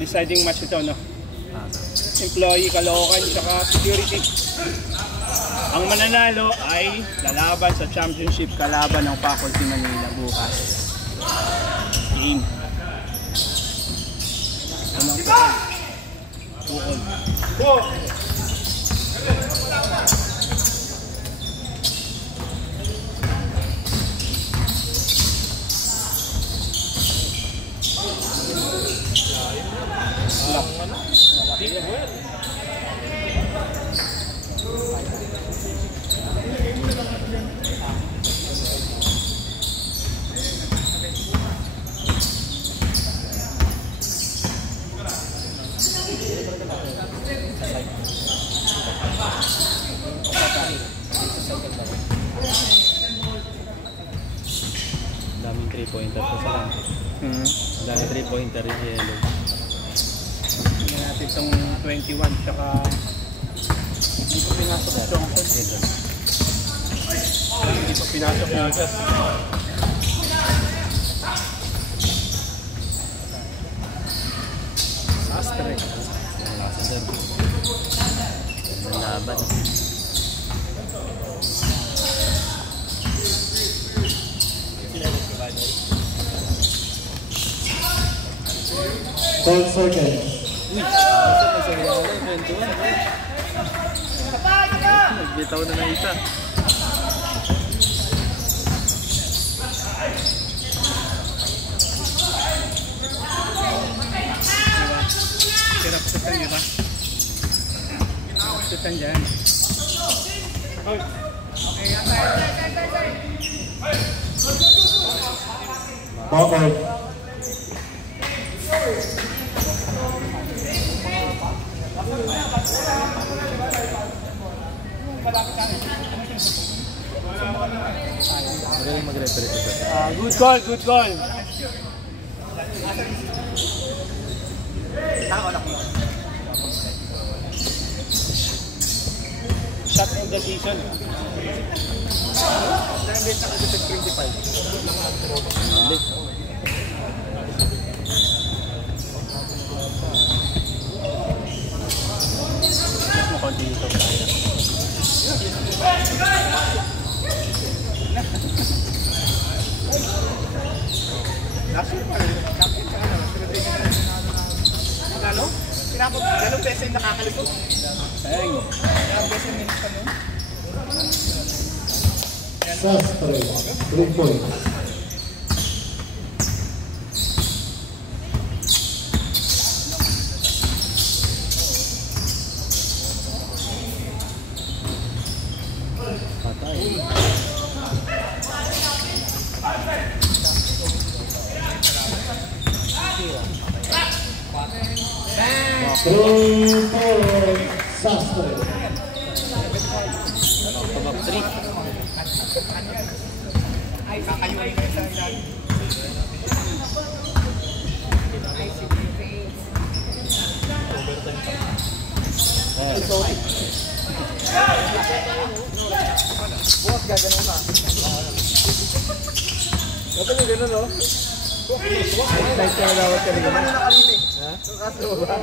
deciding match ito, no? Employee, Caloocan, tsaka security. Ang mananalo ay lalaban sa championship kalaban ng Faculty Manila bukas. Game. Anong bukol? Bukol! Daming 3-pointer pa sa lang. Daming 3-pointer yung yellow. Hindi natin itong 21 tsaka hindi ko pinasok itong hindi ko pinasok yung Astre. Lasa sir. Laban. Third circle. Uy! Nasa yellow, 21. Nagbitaw na ng isa. Hirap sa tayo ba? Sutan dyan. Backward. Magaling mag-referee ito. Good call, good call. Shot in the season. Mas mo konti dito. Last year pa rin, champion ka na. Ano? Pinapag, galong beses yung nakakalipot. Ayun. Galong beses yung minutes ka nun. Sastre. 3 points. Patay. Three points. Sastre. Tabak 3. Ay, kakayuin ka sa ilan. Sorry. Bukas gaganon ka. Dapat yung gano'n, no? Nice ka na dapat ka rin. Ano na kanina? Ha? Kaso ba?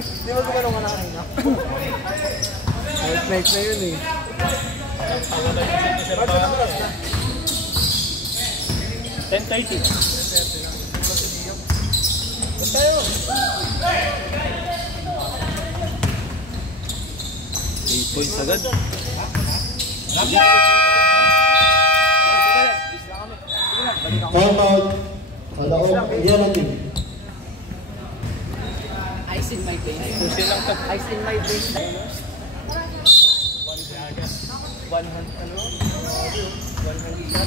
Di ba gumanong ka na kanina? Nice na yun eh. Ba't na oras na? 10:30. Ba't tayo? 8 points agad. Time out. Caloocan. Yellow team. Ice in my veins. Pusin lang to. Ice in my veins. 100 ano? 100 shot.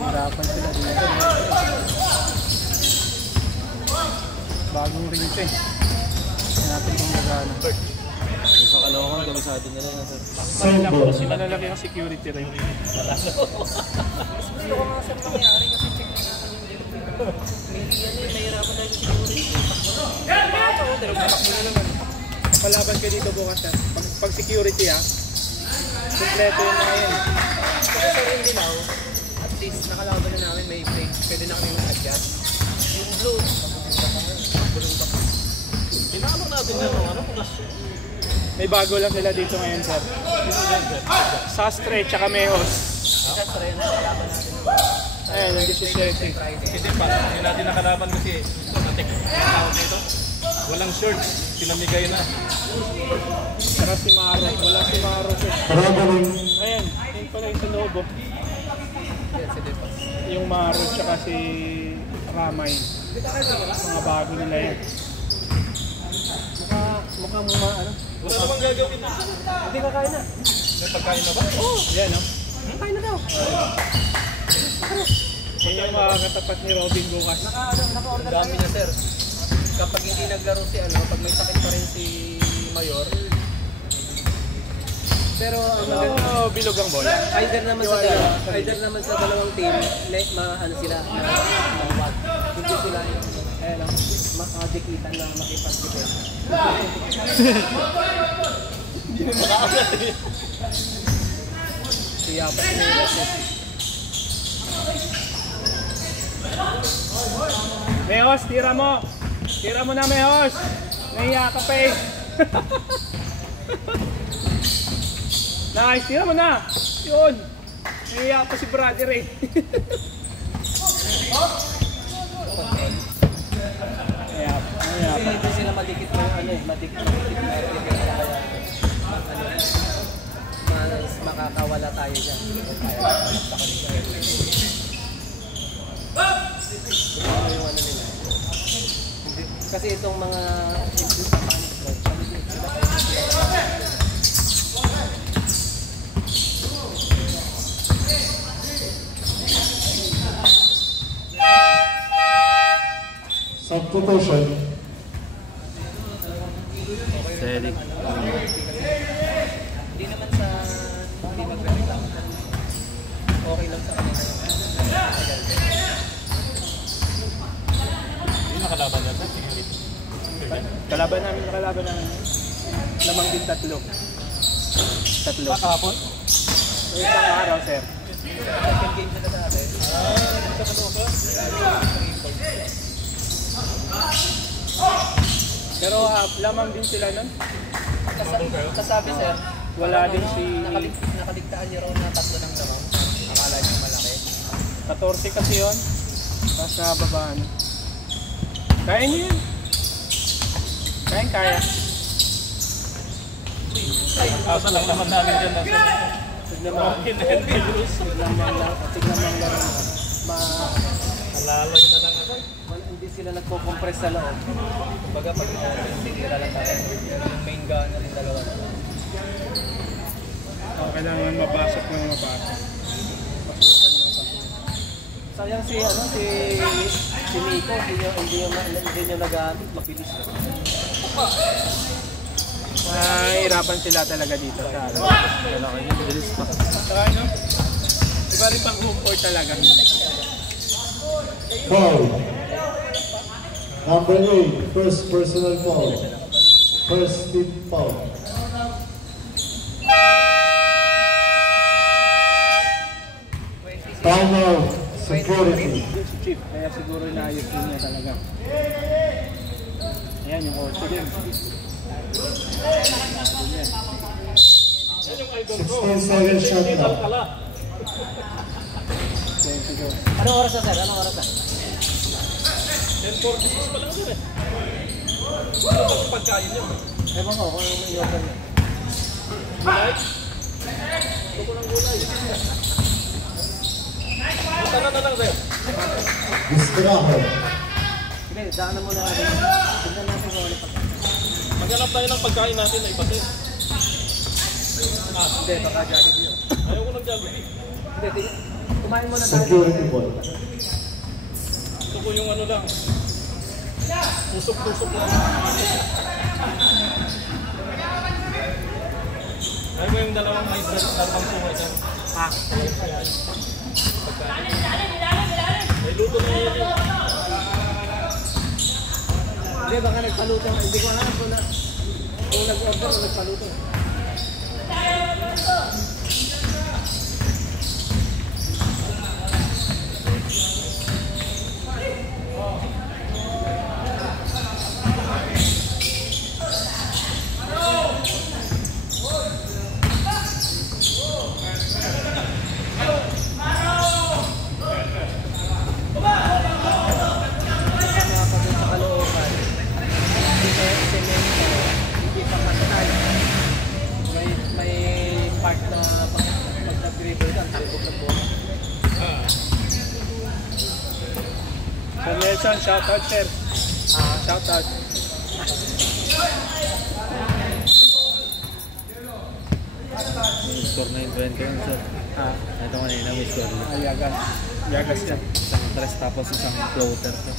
Hirapan sila dito. Bagong rinse eh. Natin kung magana. Sa Caloocan, kabisado nila na sir. Sandball. Malalaki ang security rin. Gusto ko nga sir mangyari kasi check natin yung may nahirapan tayo sa security. Takbo na. Pero matakbo na naman. Palaban ka dito bukas ha. Pag security ha. Kompleto yung mga yan. Kasi sa rin din ako, at least nakalaban na namin may play. Pwede na kami mag-adjust. Yung blue, Pinalo natin yan, ano po kasi? May bago lang sila dito ngayon sir. Sastre tsaka Mehos. Sastre na nakalaban natin. Ayan, ang 17. Hindi pa, hindi natin nakalaban kasi natik tawag dito. Walang shorts, pinamigay na. Saka si Maro. Wala si Maro sir. Traveling. Ayan, yun pala yung sa loob oh. Yan, si Depas. Yung Maro tsaka si Ramay. Mga bago nila yan. Mukhang mga ano. Wala namang gagawin na. Hindi kakain na. May pagkain na ba? Oo. Yan oh. Kain na daw. Yan yung mga katapat ni Robin bukas. Ang dami niya, sir. Kapag hindi naglaro si ano, pag may sakit pa rin si Mayor. Pero Bilog ang bola. either naman sa dalawang team, ano sila, mawag. Hindi sila yung makadikitan na makipag-dikit. Kaya pa nila Mehos, tira mo! Tira mo na, Mehos! Nahiya ka pa eh! Nice, tira mo na! Yun! Nahiya pa si brother eh! Nahiya pa. Hindi sila madikit na ano eh, madikit na kaya mas makakawala tayo dyan. Yung ano nila. Kasi itong mga Substitution. Steady. hindi naman sa hindi magre-reklamo. Okay lang sa kanila. Hindi nakalaban natin. Kalaban namin. Lamang din tatlo. Kahapon? Isang araw, sir. Second game sila sa atin. Pero lamang din sila nun. Kasabi sir, Wala din si... nakaligtaan niyo raw na 3 ng laro. Akala niyo malaki. 14 kasi yun. Tapos nababaan. Kaya niyo yun. Kaya. Asa lang naman namin dyan na sa... Tignan mo lang. Alalay na lang ako. Hindi sila nagko-compress sa loob. Kumbaga pag titira lang tayo, yung main gun na rin dalawa. Kailangan mapasok. Pasukan. Sayang si Nico, hindi nyo nagamit, mabilis na. Mahirapan sila talaga dito sa ano. Kailangan yung bilis pa. Saka ano? Iba rin pang home court talaga. Foul. Number 8, first personal foul. First team foul. Timeout. Security. Si Chief, kaya siguro inaayos din niya talaga. Ayan yung orto din. 16 seconds shot clock. 22. Anong oras na sir? Anong oras na? 10:46 pa lang sir eh. Ano ba ang pagkain niyo? Ewan ko kung anong i-offer niya. Gulay? Ito ko ng gulay. Basta na lang sir. Distraho. Hindi, daanan mo na natin. Tignan natin kung ano pa. Maghanap tayo ng pagkain natin na iba sir. Hindi, baka Jollibee yun. Ayaw ko ng Jollibee. Hindi, kumain muna tayo. Security ball. Ito ko yung ano lang. Tusok-tusok lang. Ayaw mo yung dalawang mais na dalawang suha dyan. Pak. May luto na yun yun. Hindi, baka nagpaluto. Hindi ko alam kung na. Kung nag-order o nagpaluto. Sir Nelson, shoutout sir. Shoutout. Score na yung 21, sir. Ito kanina may score na. Yagas. Yagas yan. Isang tres tapos isang floater, sir.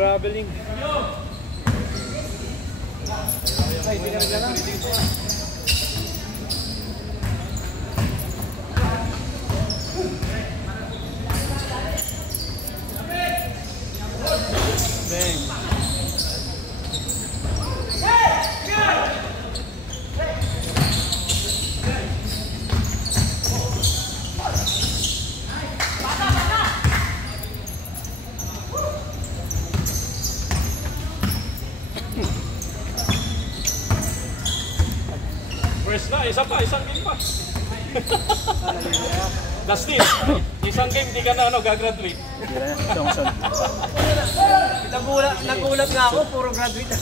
Traveling. Ay, hindi ka naglala. Bang. First na, isa pa, isang game pa. Dustin, isang game di ka na gagraduate. Johnson. Nagulat nga ako, puro graduate.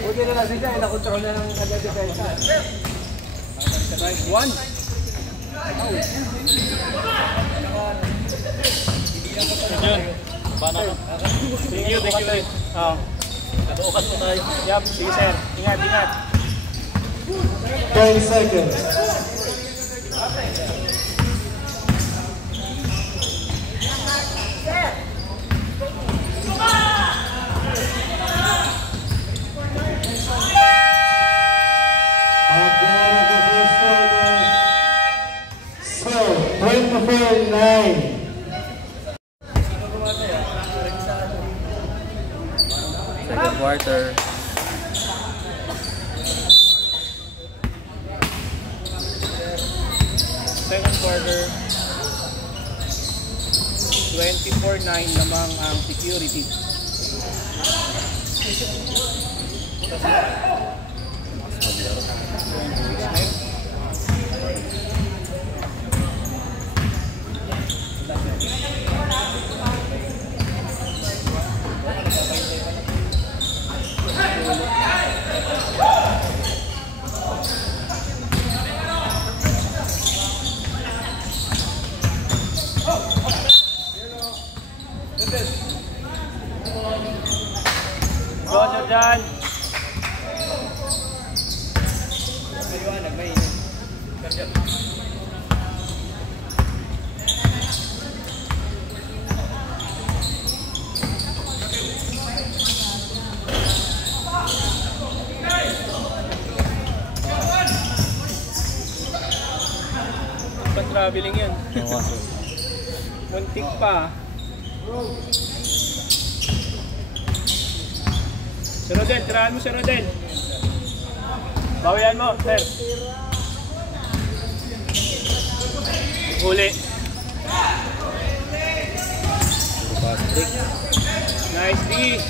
Buti na lang siya, nakontrol na ng agad-depensa. Strike one. Yun, paano na? Thank you, thank you. Kaduukan mo tayo. Yup, sige sir. Ingat, ingat. 10 seconds. So, 24-9. Second quarter. Second quarter. 24-9 namang ang security. Go, Jordan! Pa-traveling yan. Muntik pa. Si Rodel, tirahan mo si Rodel. Bawian mo, sir. Huli. Nice D.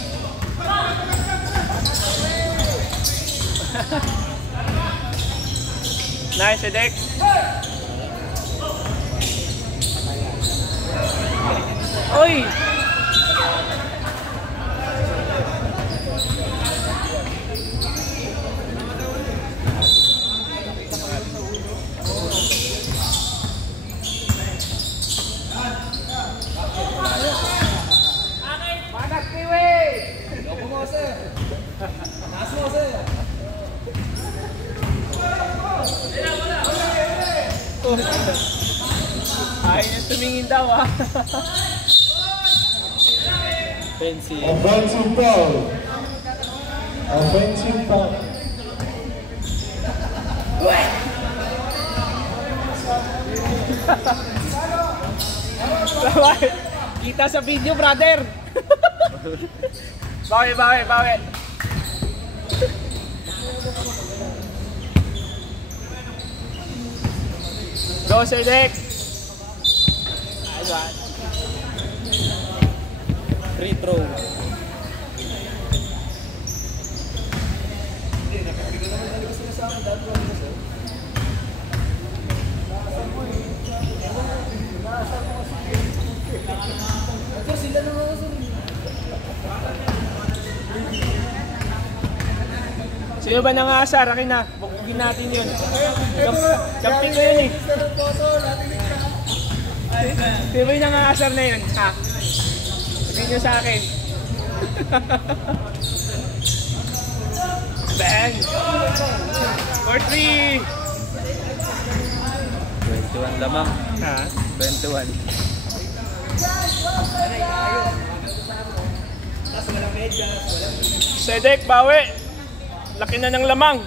Nice, Edek. Oy! Ayaw niya tumingin daw ah. Fancy. Offensive foul. Offensive foul. Kita sa video, brother. Bawi. Go, Sir Dick. Ayun. Free throw. Sino ba nangasar? Akin na. Bugugin natin yun. Kamping ko yun eh. Sino ba yung nangasar na yun? Ha? Sabihin nyo sa akin. Bang! For 3! 21 lamang. Ha? 21. Sedek, bawi! Laki na ng lamang.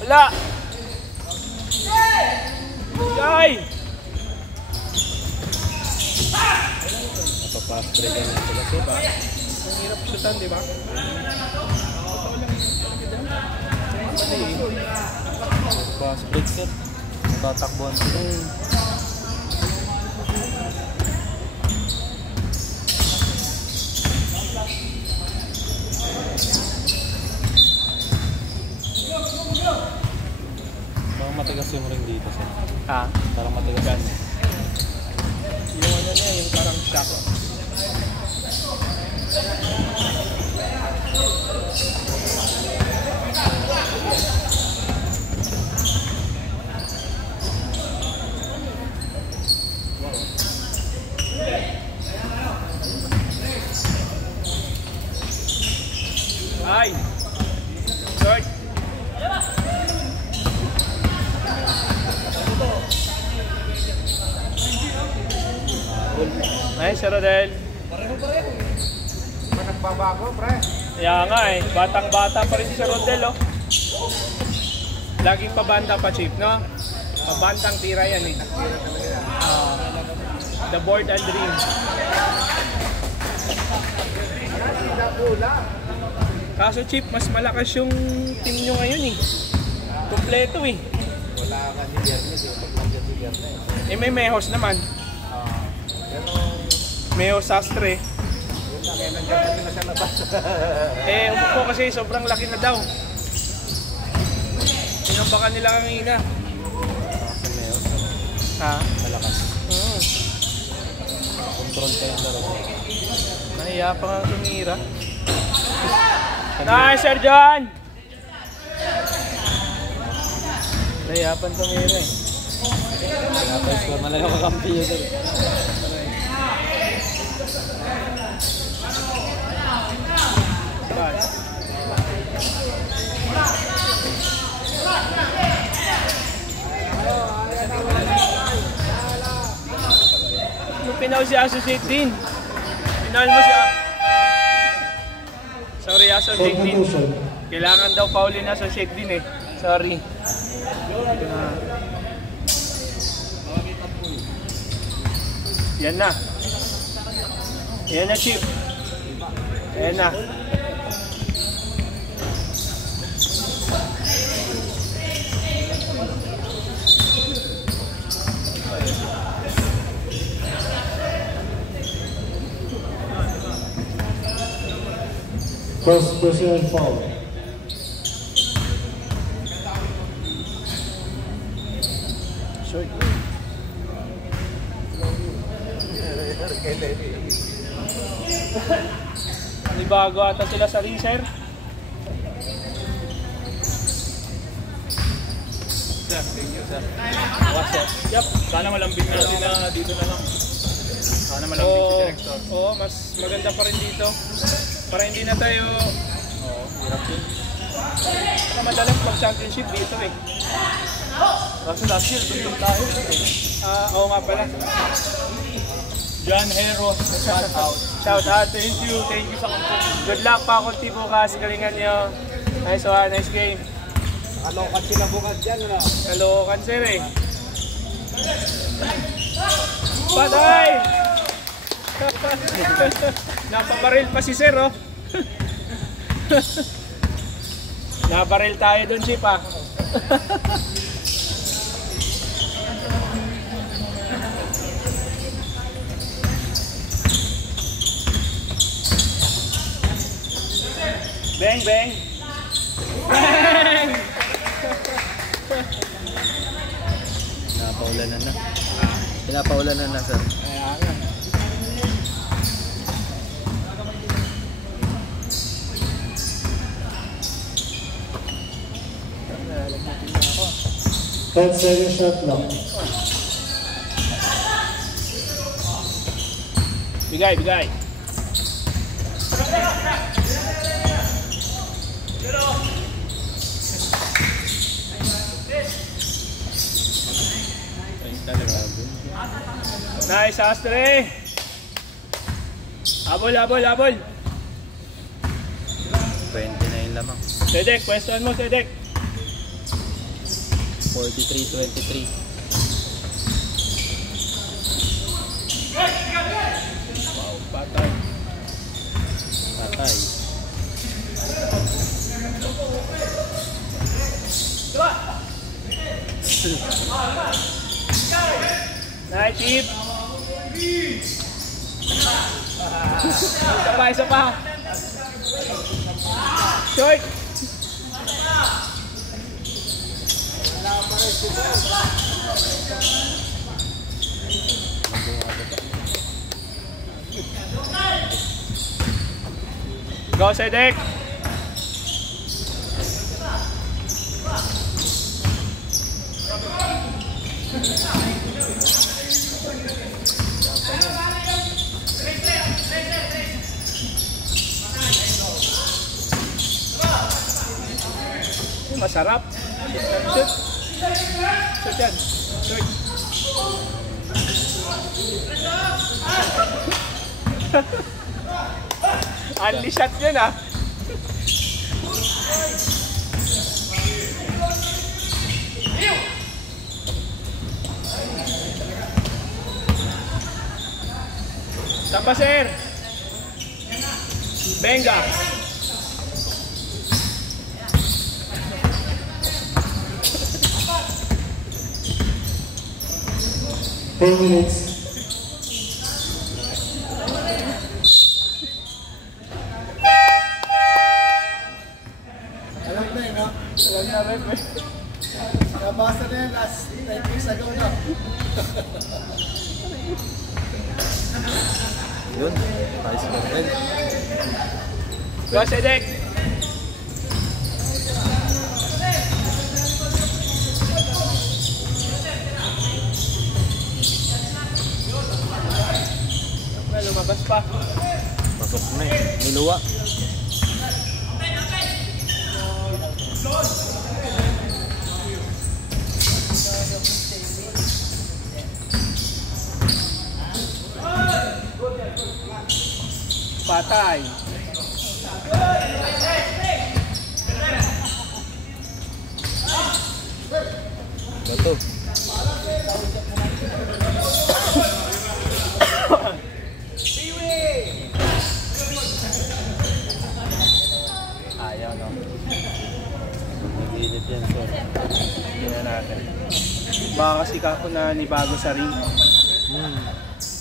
Wala. Yay! Napapastre ka na sila siya ba? Ang hirap sutan, di ba? Napapastre set. Natatakbuhan sila. Parang matigas yung ring dito siya. Ha? Parang matigas. Yung ano niya, yung parang shock. Ay! Short! Nice, Rodel. Pareho. Nagbabago, pre. Kaya nga eh, batang-bata pa rin si Rodel, oh. Laging pabanda pa, Chief, no? Pabandang tira yan eh. The board and dream. Kaso, Chief, mas malakas yung team nyo ngayon eh. Kompleto eh. Wala ka ni Biernes eh. Pag nandiyan si Biernes. Eh, may Mehos naman. Mehos Sastre. Yun na, kaya nandiyan na sila sa labas. Eh, upo kasi sobrang laki na daw. Inambakan nila kanina. Ha? Malakas. Control ka yung laro. Nahiya pa nga tumira. Nice, Sir John! Nahiya pa tumira eh. Pinapa-score na lang yung kakampi yun. Pinaw si Associate Dean. Pinal mo siya. Sorry, Associate Dean. Kailangan daw paulin Associate Dean eh. Sorry. Yan na. Yan na, Chief. Yan na. First personal foul. Short. Hindi bago ata sila sa ring, sir. Sir, thank you, sir. What's up? Yup. Sana malambing natin na dito na lang. Sana malambing si Director. Oo, mas maganda pa rin dito. Para hindi na tayo... Oo, hirap yun. Madalas mag-championship dito eh. Kasi last year, doon tayo. Oo nga pala. John Hero, shout out. Shout out, thank you sa content. Good luck pa konti bukas, galingan nyo. Nice one, nice game. Kalokan sila bukas dyan, ano? Kalokan sir eh. Patay! Napabaril pa si sir oh. Nabaril tayo dun si pa. Bang bang. Bang! Pinapaulanan na. Pinapaulanan na, sir. Kaya nga. Nalalagnatin na ako. 10-second shot clock. Bigay, bigay. Nice, Astre. Abol, abol, abol. 29 lamang. Sedek, question mo, Sedek. 43-23. Wow, patay. Patay. Nice, Chip. Isa pa. Short. Go, Sedek. Masarap. Shoot. Shoot yan. Shoot. Only shot yun ah. Sapa sir. Benga. Minutes. Alam na yun, no? Nabasa na yan last 9 years ago, no? Yun. Nice content. Go, Sedek. Lumabas pa. Pasok na eh. Niluwa. Patay. Bato. Ayaw, no? Nag-iinit yan, sir. Tingnan natin. Baka kasi kako na nibago sa ring.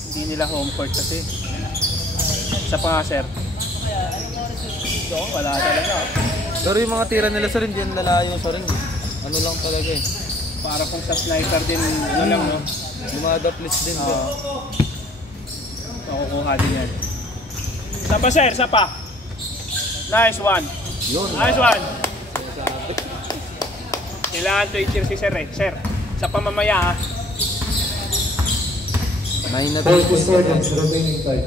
Hindi nila home court kasi. Isa pa nga, sir. So, wala talaga. Pero yung mga tira nila, sir, hindi yan lalayo sa ring. Ano lang talaga eh. Para kung sa sniper din, ano lang, no? Lumadaplis din, sir. Makukuha din yan. Isa pa, sir. Isa pa. Nice one. Yun. Nice one. Kailangan to i-cheer si sir eh. Sir, sa pamamaya ha. 40 seconds remaining time.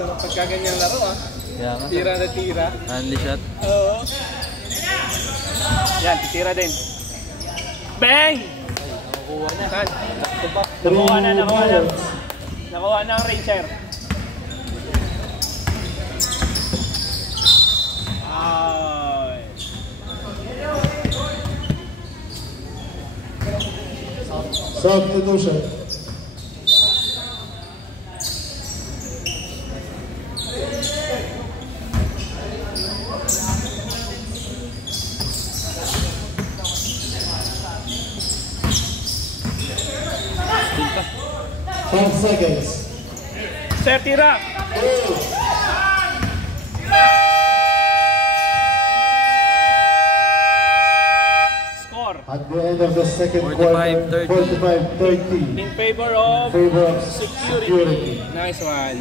Sarap pagkaganyang laro ah. Kaya nga. Tira na tira. Handy shot. Oo. Yan, titira din. Bang! Nakukuha na. Saan? Three Nakuha na. points. Nakuha na ang Ranger. Ay. Substitution. Still pa. 5 seconds. Sir, tira! Score At the end of the second 45-30. quarter, 45-30 in favor of in favor of security. security. Nice one.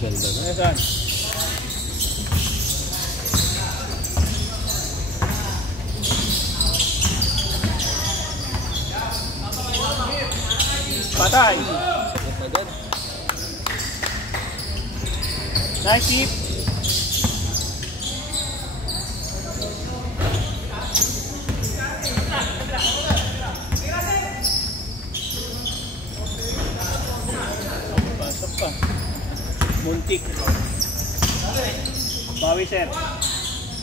Ganda na. Nice one. Patay. Sakit agad. Nice hit. Pasok pa. Muntik. Bawi, sir.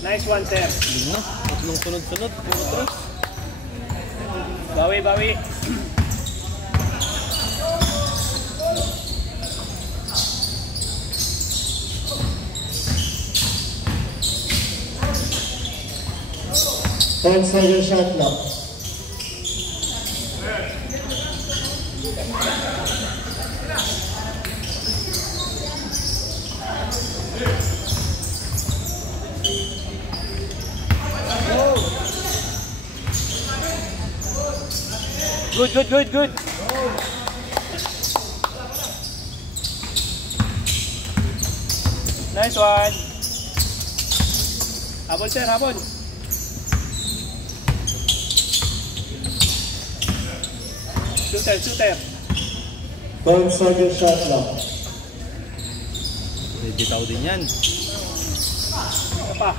Nice one, sir. Yun na. Tatlong sunod-sunod. Bawi, bawi. Ten second shot clock. Good. Nice one. Habol, sir, habol. Shooter. 10 second shot clock. Bitaw din yan. Ano pa?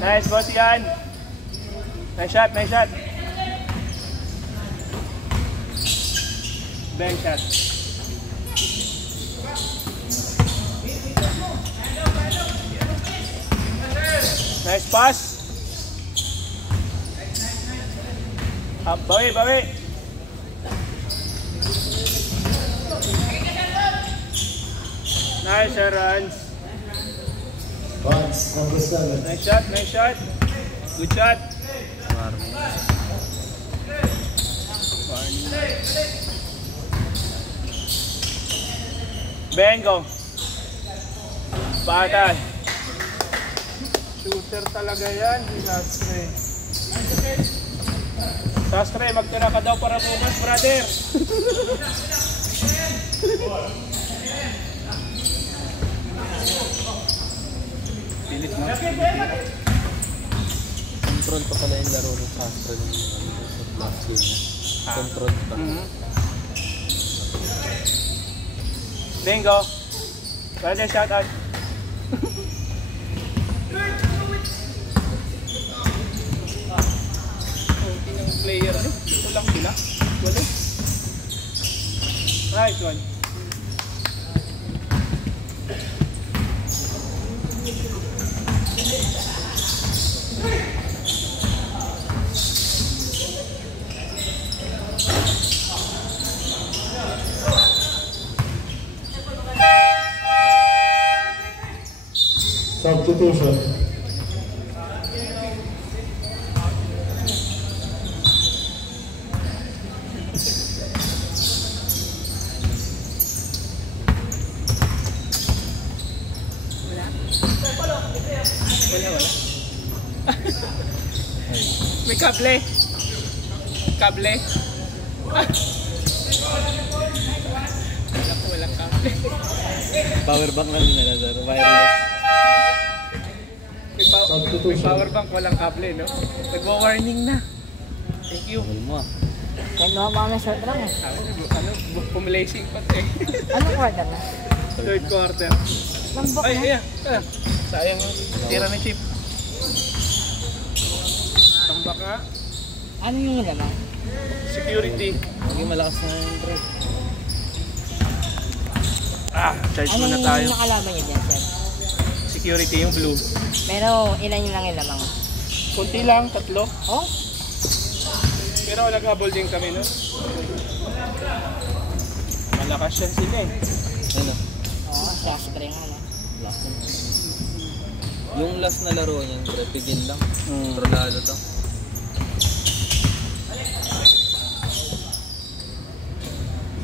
Nice, boss yan. Nice shot. Bang shot. Nice pass. Up, bawi. Nice runs. Box number 7. Nice shot. Good shot. Bengo. Patay. Shooter talaga yan, Sastre. Sastre, magtira ka daw para bukas, brother. Pilit mo. Control pa pala yung laro ng Astra ng last game niya. Control pa. Bingo. Brother, shout out. Player eh. Ito lang sila. Wala. Nice one. Substitution. kable. Kable. Walang kable. Power bank lang nila, sir. Wireless. May power bank, walang kable, no? Nagwa-warning na. Thank you. Mahal mo ah. Kaya mga na short lang eh. Pumulacing pa ito eh. Anong quarter na? Third quarter. Lambok Ay, na. ayan. Sayang tira ni Chip. Tambak nga. Ano yung laman? Security. Maging malakas na yung bro. Charge Ano muna yung tayo. nakalaban niya dyan, sir? Security yung blue. Pero ilan yung lang yung lamang? Kunti lang, 3. Oh? Pero nag-habol din kami, no? Malakas yan sila eh. Ano? Oo, sa spring ano. Last na. Yung last na laro niyan, pre, pigil lang. Pero lalo to.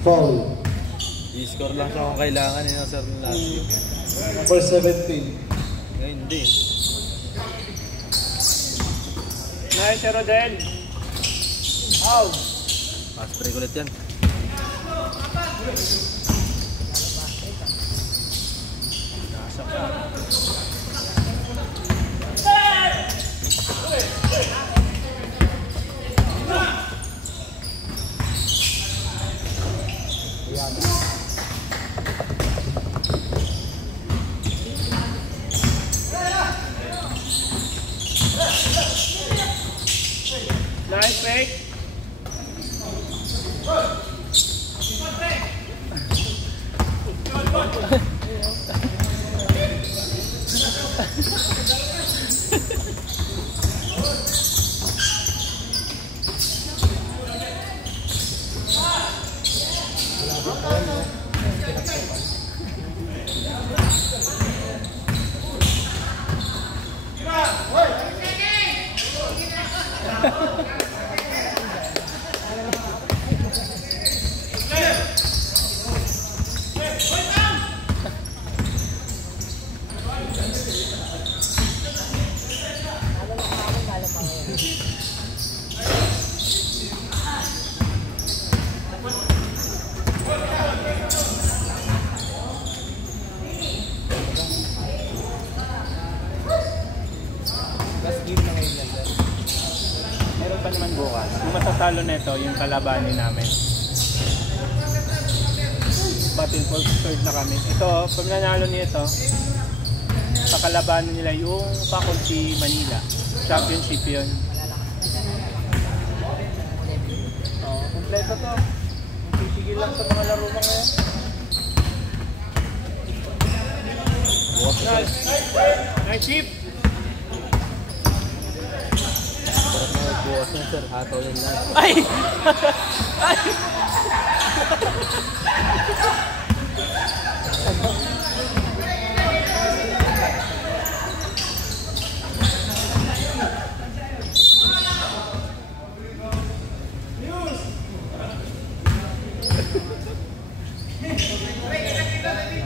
Foul. I-score lang siya kung kailangan yun, sir, ng last game. Number 17. Ngayon, hindi. Nice, Rodel. Ow! Fast break ulit yan. Nasa pa. Nice fake. Meron pa naman bukas. Yung matatalo nito, yung kalabanin namin. Battle for third na kami. Ito, pag nanalo nito, kakalabanin nila yung Faculty Manila. Championship yun. Oh, kompleto to. Titigil lang sa mga laro mo ngayon. Nice! Nice chip! Parang mga bukas na, sir. Hataw yan lang. Ay! Ay!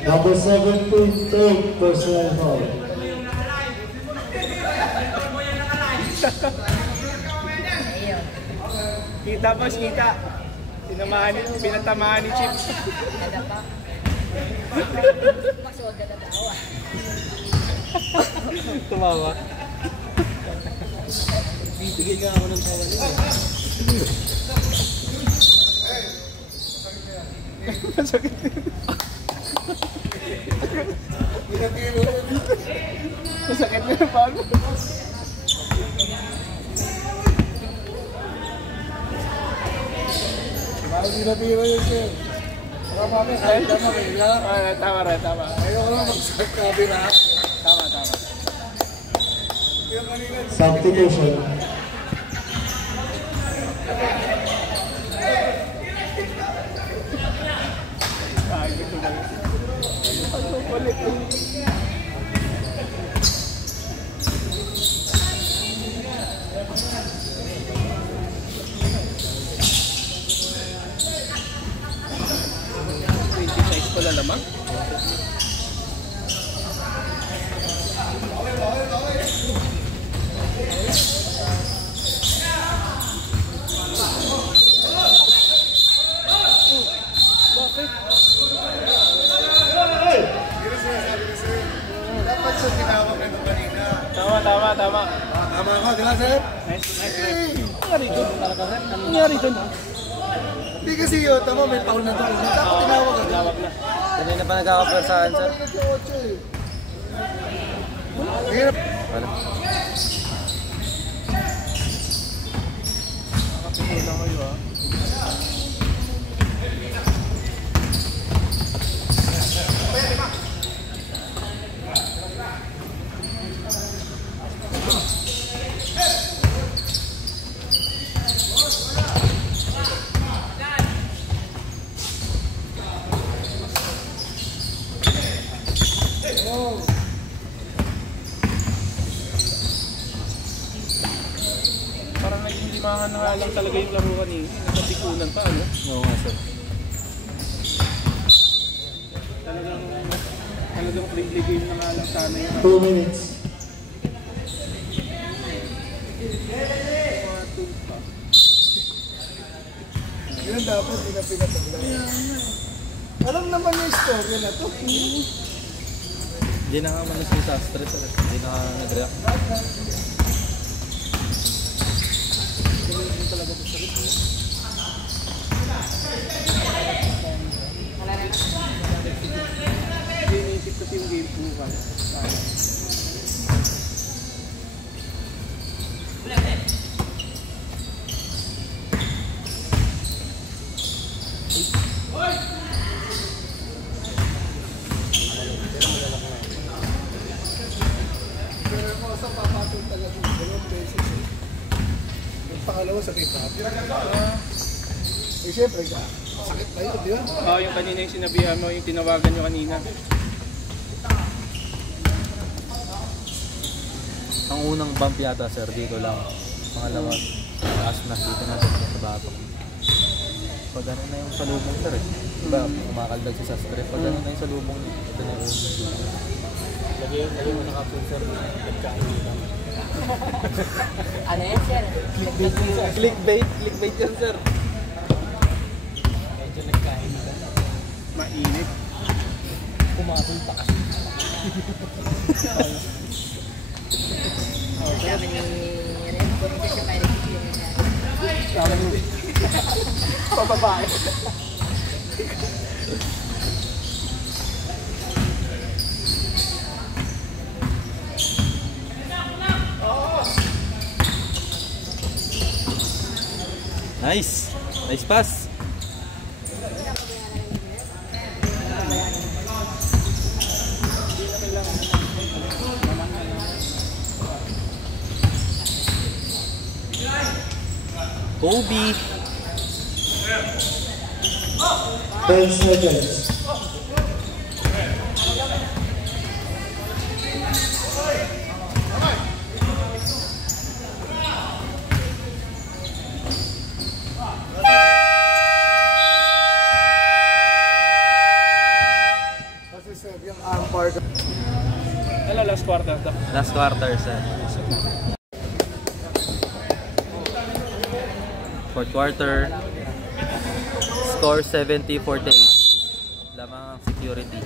Number 17, third personal foul. Kita boss, kita. Pinatamaan ni Chip. Ada pa. Masod na tawa. Tumawa. Bibigay nga ako ng tawa nila. Masakit. Masakit na yung palo. Pinapiro yun sir. Tama rin. Tama rin, tama. Ayoko lang magsasabi na. Tama, tama. Substitution. Ay, gusto ba? Ano ulit? Wala naman. Tama. Tama ka, di ba, sir? Nice. Ano nangyari doon? Ano nangyari doon? Hindi kasi yun, tama, may foul na doon. Tapos tinawag ka. Tawag na. Kanina pa nagkakapersahan, sir. Hirap. Wala. Nakapila kayo ah. Parang naging limahan na nga lang talaga yung laro kanina. Nakatikunan pa, ano? Oo nga, sir. Talagang friendly game na nga lang sana yun. 2 minutes. Yun dapat pinapinataglan. Alam naman yung story na to. Hindi na nga manas yung sastre, sir. Hindi na nga nag-react. Hindi naisip kasi yung game bukas. Pero ako sa papatol talaga yung dalawang beses eh. Yung pangalawa sa pipa. Eh syempre ka, sakit na ito, di ba? Oo, yung kanina yung sinabihan mo, yung tinawagan nyo kanina. Ang unang bump yata, sir, dito lang. Pangalawa, taas na. Dito na sa batok. Pag ano na yung salubong, sir, eh. Diba, kumakaldag si sastre. Pag ano na yung salubong, ito na yung lagay mo na kapun, sir. Ano yan, sir? Clickbait yan, sir. Mainit. Pumatol pa kasi. Sabi ni Ren, kung kasi may receive Pababae. Nice! Nice pass! Kobe! 10 seconds. Kasi sir, yung arm part. Ano, last quarter to? Last quarter, sir. Fourth quarter. Score 70-48. Lamang ang security.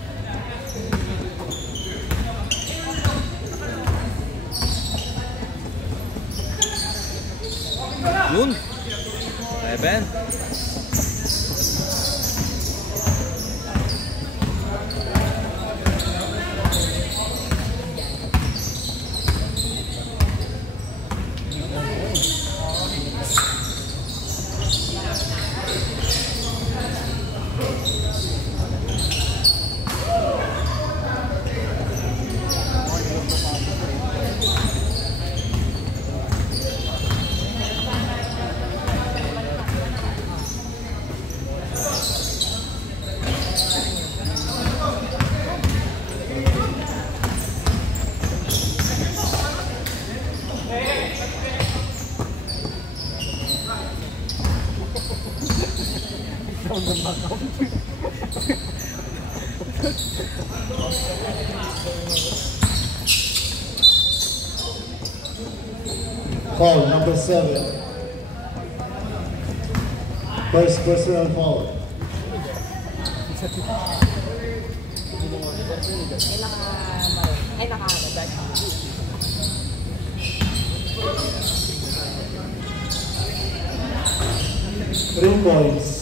Yun! 11. Foul number 7. First personal foul. Ay, naka-dodge. 3 points.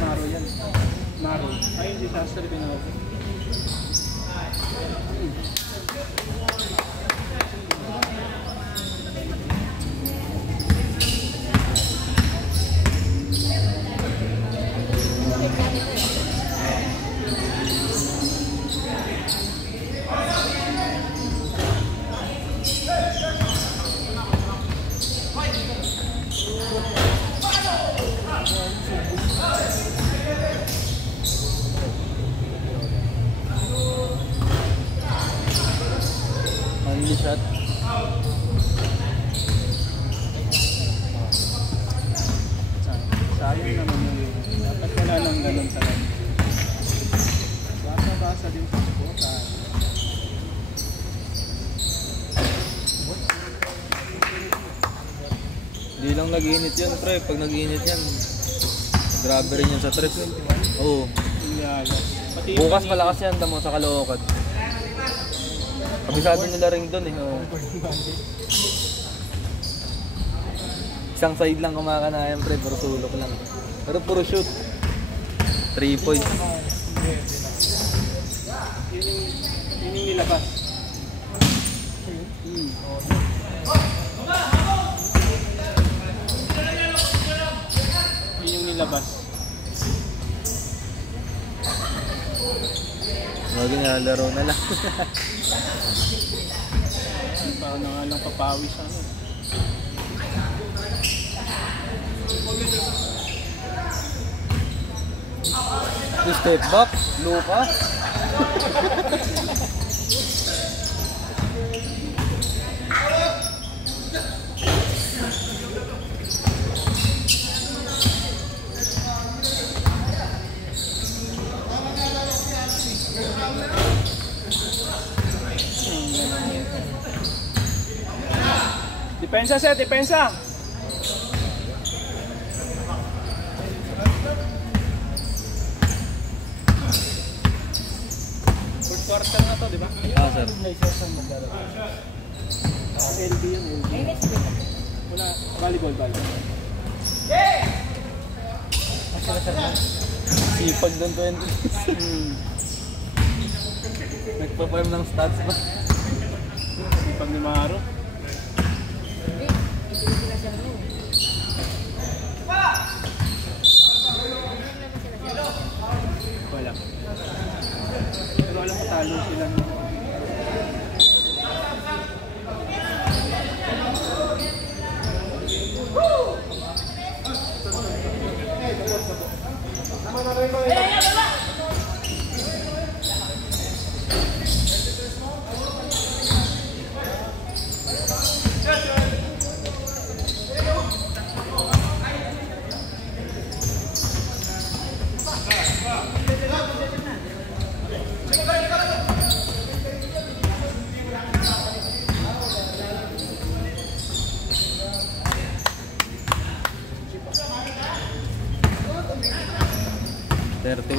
Maro yan. Maro. Ay, disaster binawag. Only shot. Sayang naman yun. Dapat wala nang ganun talaga. Basa-basa din sa buka. Hindi lang nag-init yan, pre. Pag nag-init yan, grabe rin yan sa trip. Oo. Pati Bukas malakas yan, damo sa Caloocan. Kabisado nila ring doon eh. Oo. Isang side lang kumakanayan, pre. Pero sulok lang. Pero puro shoot. 3 points. Yun yung nilabas. Yun yung nilabas. Huwag na, laro na lang. Parang na nga lang papawis ano. Step back, Luka. Depensa set, depensa. Fourth quarter na to, di ba? Ah, sir. LB yun, LB. Wala, volleyball. Sipag doon 20. Nagpa-farm ng stats ba? Sipag ni Maro. Wala. Pero alam ko talo sila.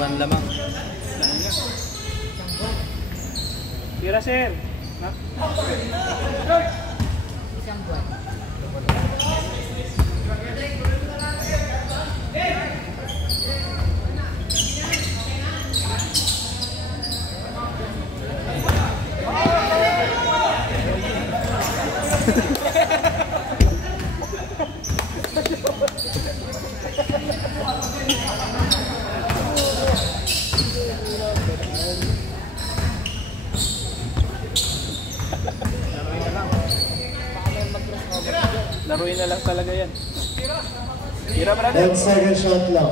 Lamang. Tira, sir. Isang buwan. Laruin na lang talaga yan. Tira, brother. 10 second shot lang.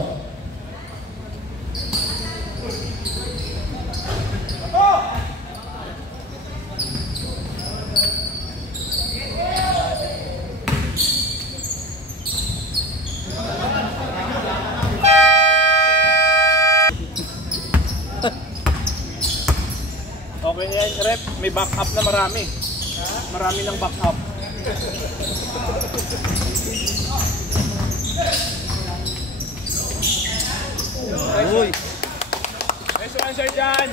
rep, may backup na marami. Marami ng backup. Uy! Nice one, Sir John!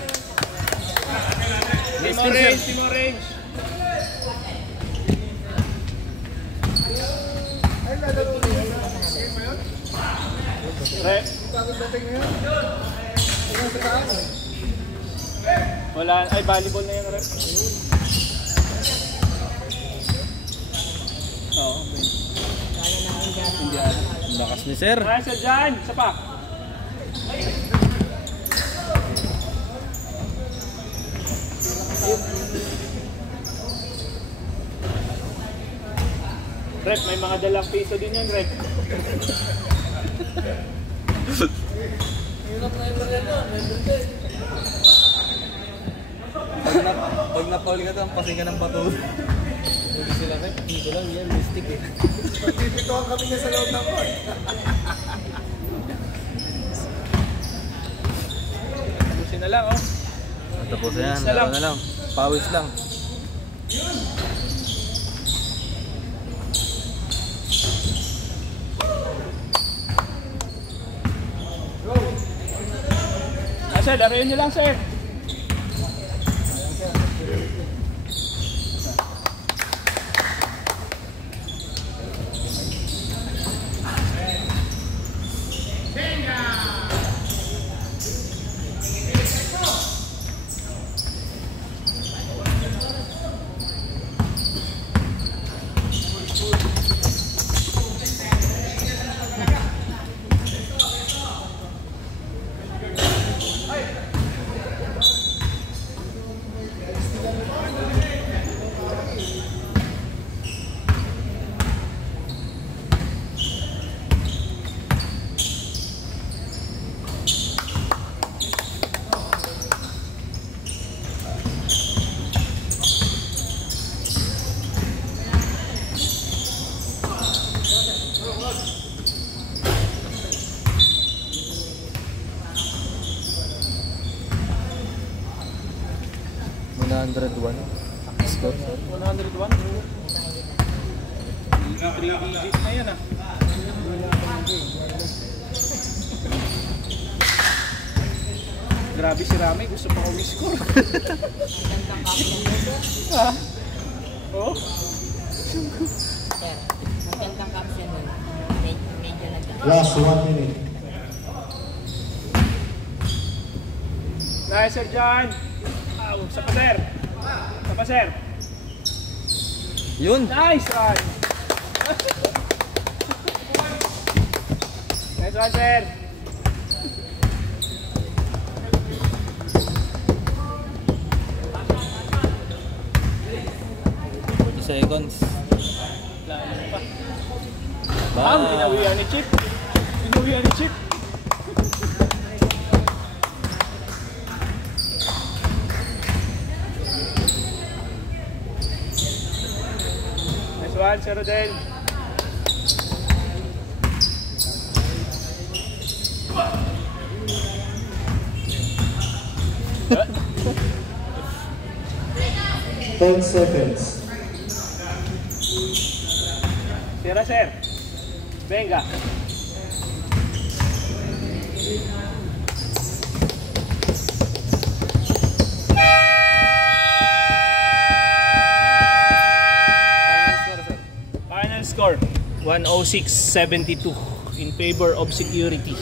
Team Orange, Team Orange! Ay, lalaro na yun. Game mo yun? Rep, Bagong dating na yun. Tingnan sa taas. wala, ay volleyball na yun, rep. Oo, okay. Hindi alam. Lakas ni sir. Nice, Sir John! Isa pa! Rep, may mga dalang piso din yun, Rep. Pag na-foul ka doon, pasing ka ng bato. Hindi sila rep, dito lang yan, mystic eh. Pagpipituan kami niya sa loob ng court. Tapusin na lang, oh. Tapos yan, Isa lang. laro na lang. Pawis lang. Sir, laruin nyo lang, sir. Score. 101? 3 digits na yan, ah. Grabe si Rami, gusto pa umiscore. Ha? Oh? Sir, magandang caption nun. Medyo nagkakaroon. Last 1 minute. Nice, Sir John. Sa pa, sir. Sa pa, sir. Yun! Nice one. Nice one, sir. 2 seconds. Bam! Pinawihan ni Chip. Pinawihan ni Chip. Nice one, Sir Rodel. Ten seconds. Tira, sir. Venga. Final score, 106-72 in favor of security.